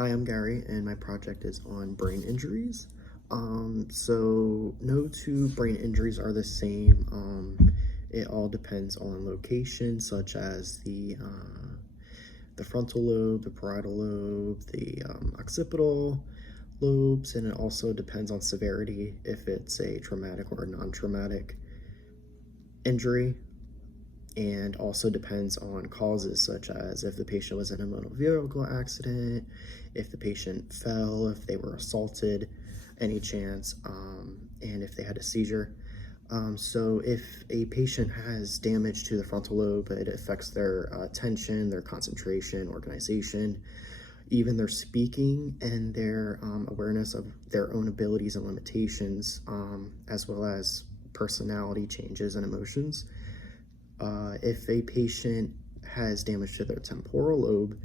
Hi, I'm Gary, and my project is on brain injuries. So no two brain injuries are the same. It all depends on location, such as the frontal lobe, the parietal lobe, the occipital lobes, and it also depends on severity, if it's a traumatic or a non-traumatic injury, and also depends on causes, such as if the patient was in a motor vehicle accident, if the patient fell, if they were assaulted, any chance, and if they had a seizure. So if a patient has damage to the frontal lobe, it affects their attention, their concentration, organization, even their speaking, and their awareness of their own abilities and limitations, as well as personality changes and emotions. If a patient has damage to their temporal lobe,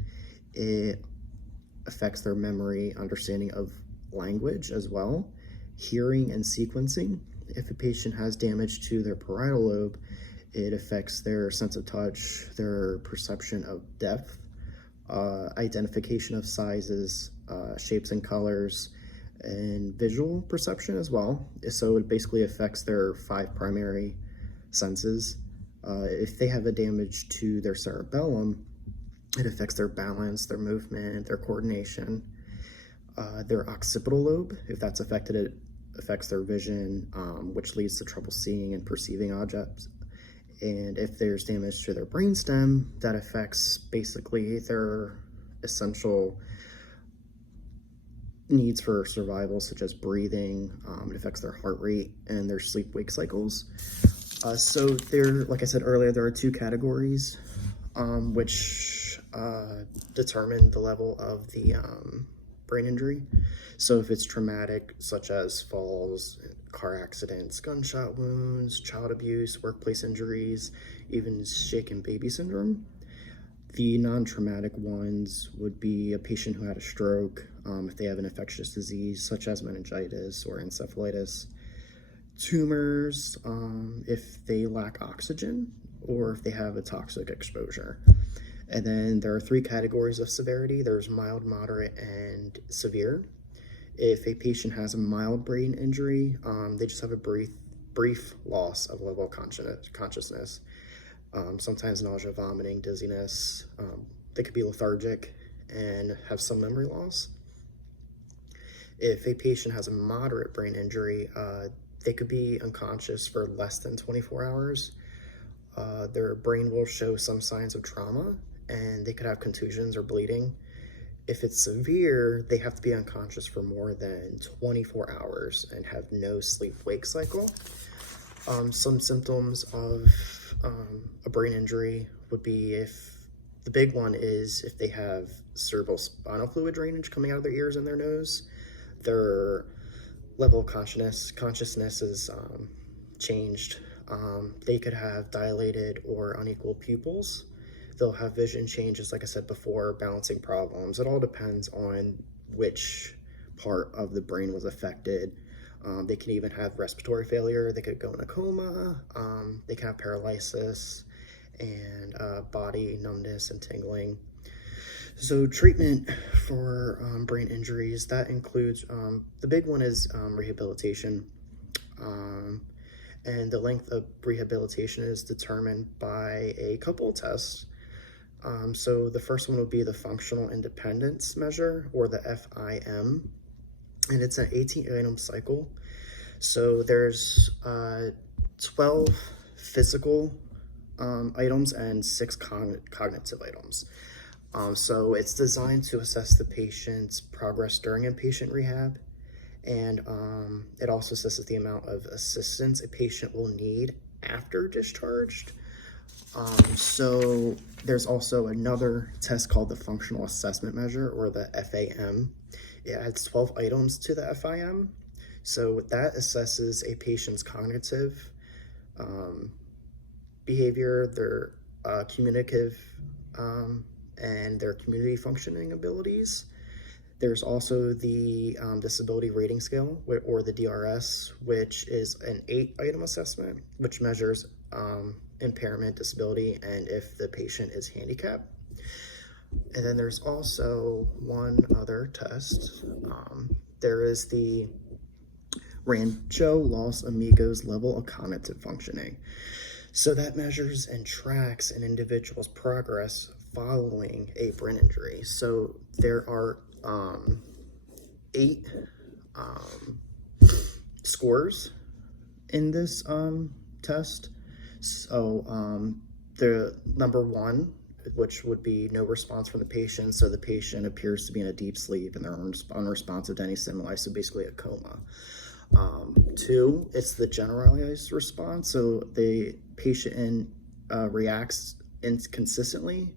it affects their memory, understanding of language as well, hearing and sequencing. If a patient has damage to their parietal lobe, it affects their sense of touch, their perception of depth, identification of sizes, shapes and colors, and visual perception as well. So it basically affects their 5 primary senses. If they have a damage to their cerebellum, it affects their balance, their movement, their coordination. Their occipital lobe, if that's affected, it affects their vision, which leads to trouble seeing and perceiving objects. And if there's damage to their brainstem, that affects basically their essential needs for survival, such as breathing. It affects their heart rate and their sleep-wake cycles. So like I said earlier, there are 2 categories, which determine the level of the brain injury. So if it's traumatic, such as falls, car accidents, gunshot wounds, child abuse, workplace injuries, even shaken baby syndrome. The non-traumatic ones would be a patient who had a stroke, if they have an infectious disease such as meningitis or encephalitis. Tumors, if they lack oxygen or if they have a toxic exposure. And then there are 3 categories of severity. There's mild, moderate, and severe. If a patient has a mild brain injury, they just have a brief loss of level of consciousness. Sometimes nausea, vomiting, dizziness. They could be lethargic and have some memory loss. If a patient has a moderate brain injury, they could be unconscious for less than 24 hours. Their brain will show some signs of trauma, and they could have contusions or bleeding. If it's severe, they have to be unconscious for more than 24 hours and have no sleep-wake cycle. Some symptoms of a brain injury would be, the big one is if they have cerebral spinal fluid drainage coming out of their ears and their nose. Their level of consciousness is changed. They could have dilated or unequal pupils. They'll have vision changes, like I said before, balancing problems. It all depends on which part of the brain was affected. They can even have respiratory failure. They could go in a coma. They can have paralysis and body numbness and tingling. So treatment for brain injuries, that includes, the big one is rehabilitation. And the length of rehabilitation is determined by a couple of tests. So the first one would be the Functional Independence Measure, or the FIM, and it's an 18-item cycle. So there's 12 physical items and 6 cognitive items. So it's designed to assess the patient's progress during inpatient rehab, and it also assesses the amount of assistance a patient will need after discharged. So there's also another test called the Functional Assessment Measure, or the FAM. It adds 12 items to the FIM. So that assesses a patient's cognitive behavior, their communicative, and their community functioning abilities. There's also the Disability Rating Scale, or the DRS, which is an 8-item assessment, which measures impairment, disability, and if the patient is handicapped. And then there's also one other test. There is the Rancho Los Amigos level of cognitive functioning. So that measures and tracks an individual's progress following a brain injury. So there are 8 scores in this test. So the number 1, which would be no response from the patient, so the patient appears to be in a deep sleep and they're unresponsive to any stimuli, so basically a coma. 2, it's the generalized response, so the patient reacts inconsistently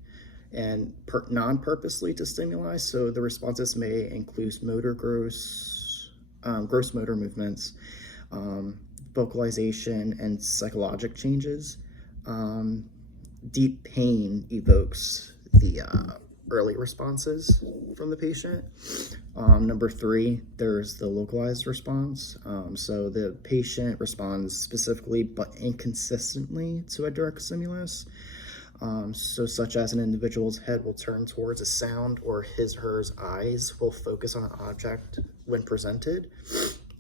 and non-purposely to stimuli, so the responses may include gross motor movements, vocalization, and psychologic changes. Deep pain evokes the early responses from the patient. Number 3, there's the localized response. So the patient responds specifically but inconsistently to a direct stimulus. So such as an individual's head will turn towards a sound, or his or her eyes will focus on an object when presented.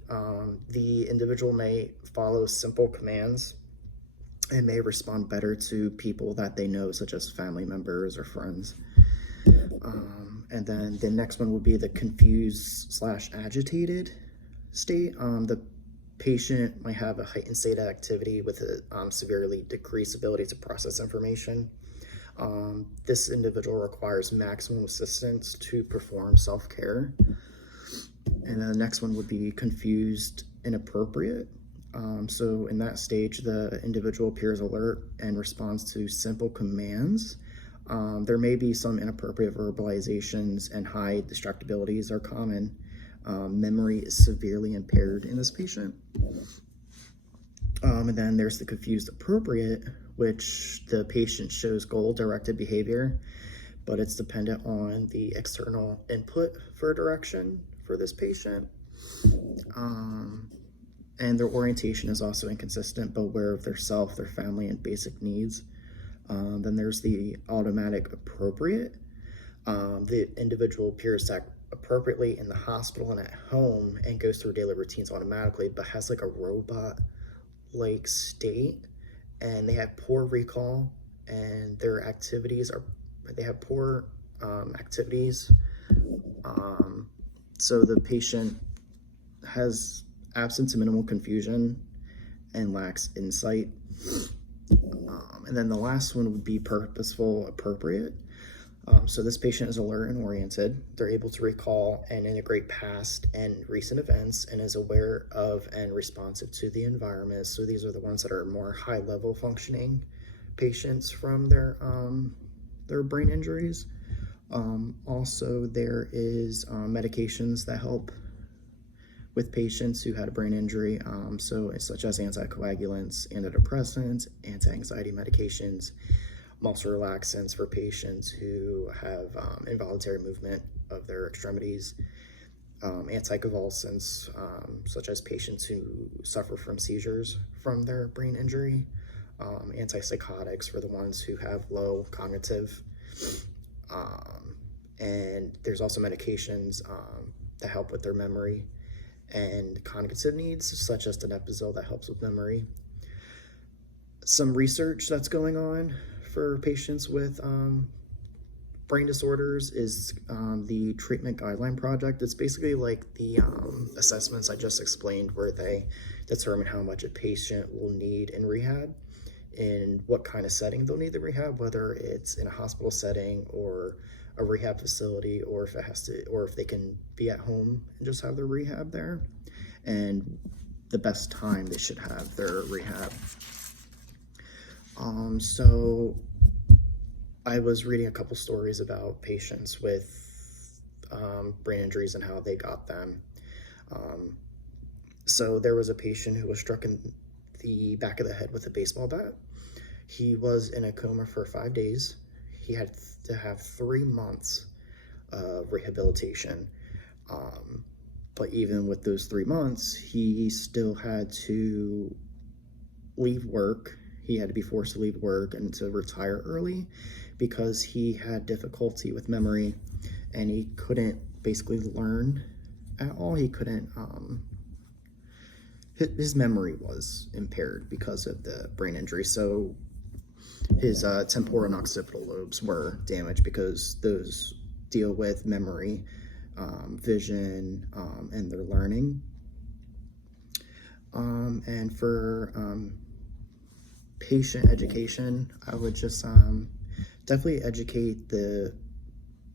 The individual may follow simple commands and may respond better to people that they know, such as family members or friends. And then the next one would be the confused/agitated state. The patient might have a heightened state of activity with a severely decreased ability to process information. This individual requires maximum assistance to perform self-care. And then the next one would be confused inappropriate. So in that stage, the individual appears alert and responds to simple commands. There may be some inappropriate verbalizations, and high distractibilities are common. Memory is severely impaired in this patient. And then there's the confused appropriate, which the patient shows goal-directed behavior, but it's dependent on the external input for direction for this patient. And their orientation is also inconsistent, but aware of their self, their family, and basic needs. Then there's the automatic appropriate. The individual appears to act appropriately in the hospital and at home and goes through daily routines automatically, but has like a robot-like state, and they have poor recall, and their activities they have poor activities. So the patient has absent to minimal confusion and lacks insight. And then the last one would be purposeful appropriate. So this patient is alert and oriented. They're able to recall and integrate past and recent events and is aware of and responsive to the environment. So these are the ones that are more high-level functioning patients from their brain injuries. Also, there is medications that help with patients who had a brain injury, so such as anticoagulants, antidepressants, anti-anxiety medications, muscle relaxants for patients who have involuntary movement of their extremities, anticonvulsants, such as patients who suffer from seizures from their brain injury, antipsychotics for the ones who have low cognitive, and there's also medications that help with their memory and cognitive needs, such as donepezil that helps with memory. Some research that's going on for patients with brain disorders is the Treatment Guideline Project. It's basically like the assessments I just explained, where they determine how much a patient will need in rehab and what kind of setting they'll need the rehab, whether it's in a hospital setting or a rehab facility, or if they can be at home and just have their rehab there, and the best time they should have their rehab. So I was reading a couple stories about patients with brain injuries and how they got them. So there was a patient who was struck in the back of the head with a baseball bat. He was in a coma for 5 days. He had to have 3 months of rehabilitation. But even with those 3 months, he still had to leave work. he had to be forced to leave work and to retire early because he had difficulty with memory and he couldn't basically learn at all. He couldn't, his memory was impaired because of the brain injury. So his temporal and occipital lobes were damaged because those deal with memory, vision, and their learning. And for patient education, I would just definitely educate the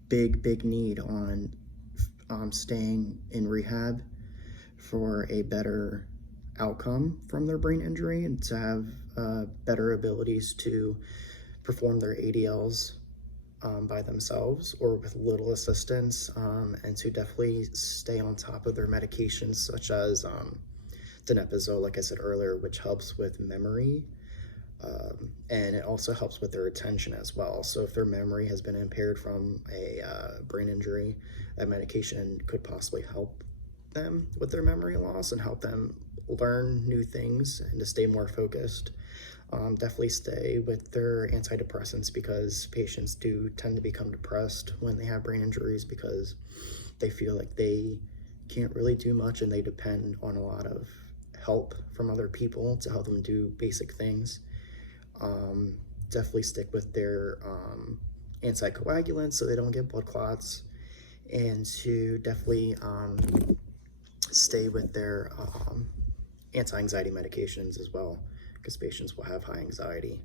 big need on staying in rehab for a better outcome from their brain injury and to have better abilities to perform their ADLs by themselves or with little assistance, and to definitely stay on top of their medications such as donepezil, like I said earlier, which helps with memory, and it also helps with their attention as well. So if their memory has been impaired from a brain injury, that medication could possibly help them with their memory loss and help them learn new things and to stay more focused. Definitely stay with their antidepressants because patients do tend to become depressed when they have brain injuries because they feel like they can't really do much and they depend on a lot of help from other people to help them do basic things. Definitely stick with their anticoagulants so they don't get blood clots, and to definitely stay with their anti-anxiety medications as well, because patients will have high anxiety.